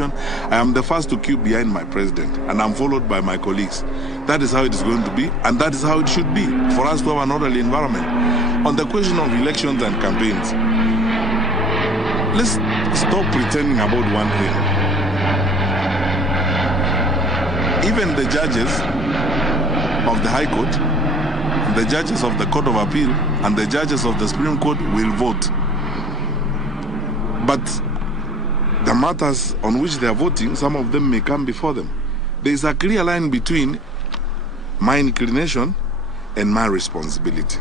constitution. I am the first to queue behind my president, and I'm followed by my colleagues. That is how it is going to be, and that is how it should be, for us to have an orderly environment. On the question of elections and campaigns, let's stop pretending about one thing. Even the judges of the High Court, the judges of the Court of Appeal, and the judges of the Supreme Court will vote. But the matters on which they are voting, some of them may come before them. There is a clear line between my inclination and my responsibility,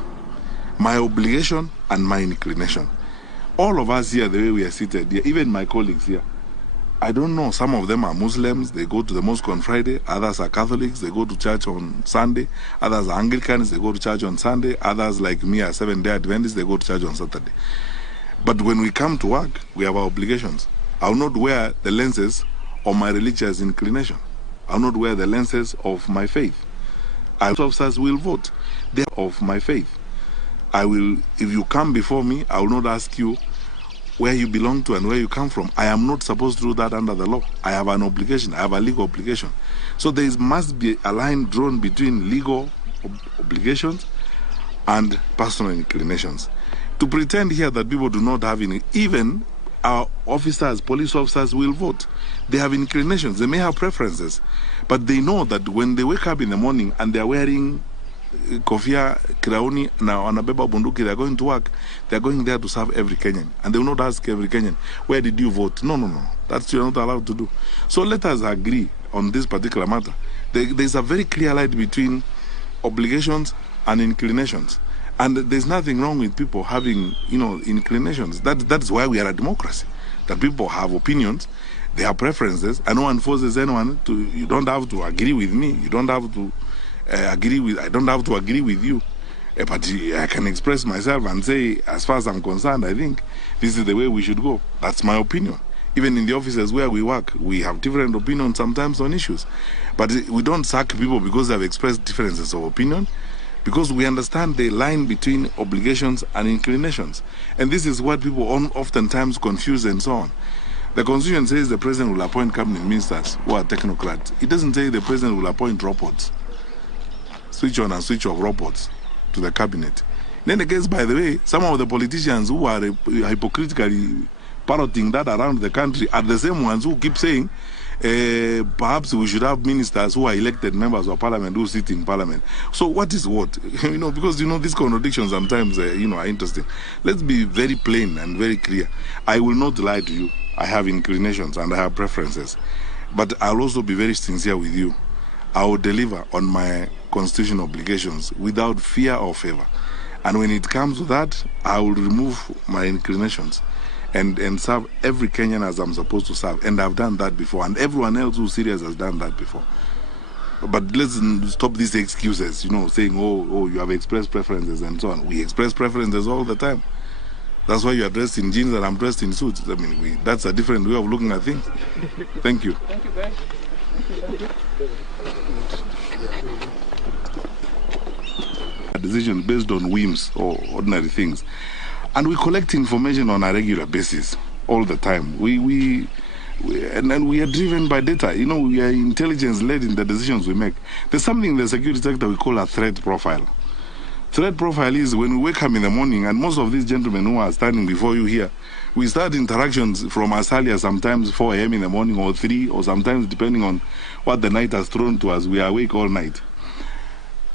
my obligation and my inclination. All of us here, the way we are seated here, even my colleagues here, I don't know, some of them are Muslims, they go to the mosque on Friday, others are Catholics, they go to church on Sunday, others are Anglicans, they go to church on Sunday, others like me are Seventh-day Adventists, they go to church on Saturday. But when we come to work, we have our obligations. I will not wear the lenses of my religious inclination. I will not wear the lenses of my faith. Officers will vote. They are of my faith. I will, if you come before me, I will not ask you where you belong to and where you come from. I am not supposed to do that under the law. I have an obligation. I have a legal obligation. So there must be a line drawn between legal obligations and personal inclinations. To pretend here that people do not have any, even our officers, police officers will vote. They have inclinations, they may have preferences, but they know that when they wake up in the morning and they are wearing kofia, kirauni, now on a beba bunduki, they are going to work, they are going there to serve every Kenyan. And they will not ask every Kenyan, where did you vote? No, no, no. That's you're not allowed to do. So let us agree on this particular matter. There's a very clear line between obligations and inclinations. And there's nothing wrong with people having, inclinations. That's why we are a democracy. That people have opinions, they have preferences, and no one forces anyone to. You don't have to agree with me. You don't have to agree with. I don't have to agree with you. But I can express myself and say, as far as I'm concerned, I think this is the way we should go. That's my opinion. Even in the offices where we work, we have different opinions sometimes on issues. But we don't sack people because they have expressed differences of opinion, because we understand the line between obligations and inclinations. And this is what people oftentimes confuse and so on. The Constitution says the President will appoint cabinet ministers who are technocrats. It doesn't say the President will appoint robots, switch on and switch off robots to the cabinet. In any case, by the way, some of the politicians who are hypocritically parroting that around the country are the same ones who keep saying perhaps we should have ministers who are elected members of parliament who sit in parliament. So what is what? Because these contradictions sometimes are interesting. Let's be very plain and very clear. I will not lie to you. I have inclinations and I have preferences, but I'll also be very sincere with you. I will deliver on my constitutional obligations without fear or favor. And when it comes to that, I will remove my inclinations and serve every Kenyan as I'm supposed to serve. And I've done that before. And everyone else who's serious has done that before. But let's stop these excuses, saying, oh, you have expressed preferences and so on. We express preferences all the time. That's why you are dressed in jeans and I'm dressed in suits. I mean, that's a different way of looking at things. Thank you. Thank you, guys. A decision based on whims or ordinary things. And we collect information on a regular basis all the time. We are driven by data. We are intelligence-led in the decisions we make. There's something in the security sector we call a threat profile. Threat profile is when we wake up in the morning, and most of these gentlemen who are standing before you here, we start interactions from as early as sometimes 4 a.m. in the morning or 3, or sometimes depending on what the night has thrown to us, we are awake all night.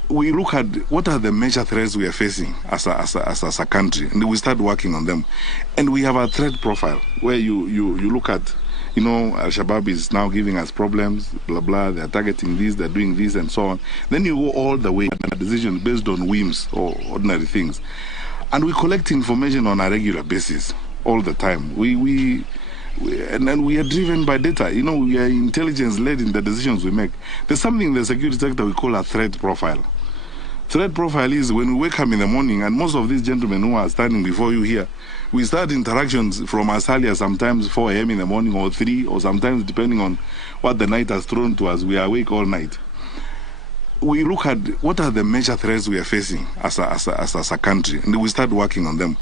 We look at what are the major threats we are facing as a country, and we start working on them. And we have a threat profile where you look at, Al-Shabaab is now giving us problems, blah, blah, they're targeting this, they're doing this, and so on. Then you go all the way to a decision based on whims or ordinary things. And we collect information on a regular basis all the time. We are driven by data. We are intelligence-led in the decisions we make. There's something in the security sector we call a threat profile. Threat profile is when we wake up in the morning, and most of these gentlemen who are standing before you here, we start interactions from as early as sometimes 4 a.m. in the morning or 3, or sometimes depending on what the night has thrown to us, we are awake all night. We look at what are the major threats we are facing as a country, and we start working on them.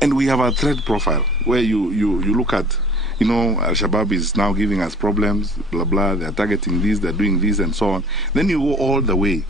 And we have a threat profile where you look at, you know, Al-Shabaab is now giving us problems, blah, blah, they're targeting this, they're doing this, and so on. Then you go all the way